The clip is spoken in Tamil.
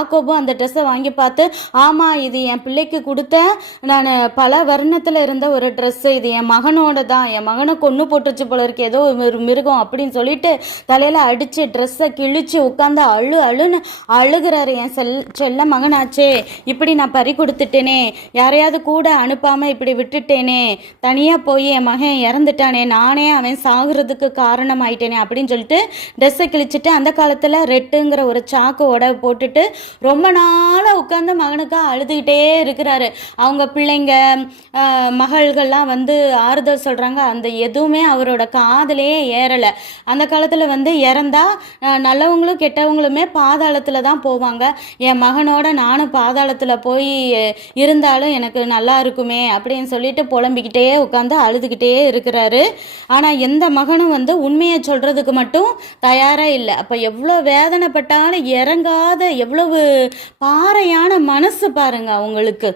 யாக்கோபும் அந்த ட்ரெஸ்ஸை வாங்கி பார்த்து, ஆமாம் இது என் பிள்ளைக்கு கொடுத்தேன், நான் பல வருணத்தில் இருந்த ஒரு ட்ரெஸ்ஸு, இது என் மகனோட தான், என் மகனை கொன்று போட்டுச்சு போல இருக்கு ஏதோ ஒரு மிருகம் அப்படின்னு சொல்லிட்டு தலையில் அடித்து ட்ரெஸ்ஸை கிழிச்சு உட்காந்து அழுன்னு அழுகிறாரு. என் செல்ல மகனாச்சே, இப்படி நான் பறி கொடுத்துட்டேனே, யாரையாவது கூட அனுப்பாமல் இப்படி விட்டுட்டேனே, தனியாக போய் என் மகன் இறந்துட்டானே, நானே அவன் சாகுறதுக்கு காரணம் ஆயிட்டேனே அப்படின்னு சொல்லிட்டு ட்ரெஸ்ஸை கிழிச்சிட்டு அந்த காலத்தில் ரெட்டுங்கிற ஒரு சாக்கு உடவை போட்டுட்டு ரொம்ப நாளாக உட்காந்து மகனுக்காக அழுதுகிட்டே இருக்கிறாரு. அவங்க பிள்ளைங்க மகள்கள்லாம் வந்து ஆறுதல் சொல்கிறாங்க, அந்த எதுவுமே அவரோட காதலையே ஏறலை. அந்த காலத்தில் வந்து இறந்தா நல்லவங்களும் கெட்டவங்களுமே பாதாளத்தில் தான் போவாங்க. என் மகனோட நானும் பாதாளத்தில் போய் இருந்தாலும் எனக்கு நல்லா இருக்குமே அப்படின்னு சொல்லிட்டு புலம்பிக்கிட்டே உட்காந்து அழுதுகிட்டே இருக்கிறாரு. ஆனால் எந்த மகனும் வந்து உண்மையை சொல்கிறதுக்கு மட்டும் தயாராக இல்லை. அப்போ எவ்வளோ வேதனைப்பட்டாலும் இறங்காத எவ்வளவு பாறையான மனசு பாருங்க அவங்களுக்கு.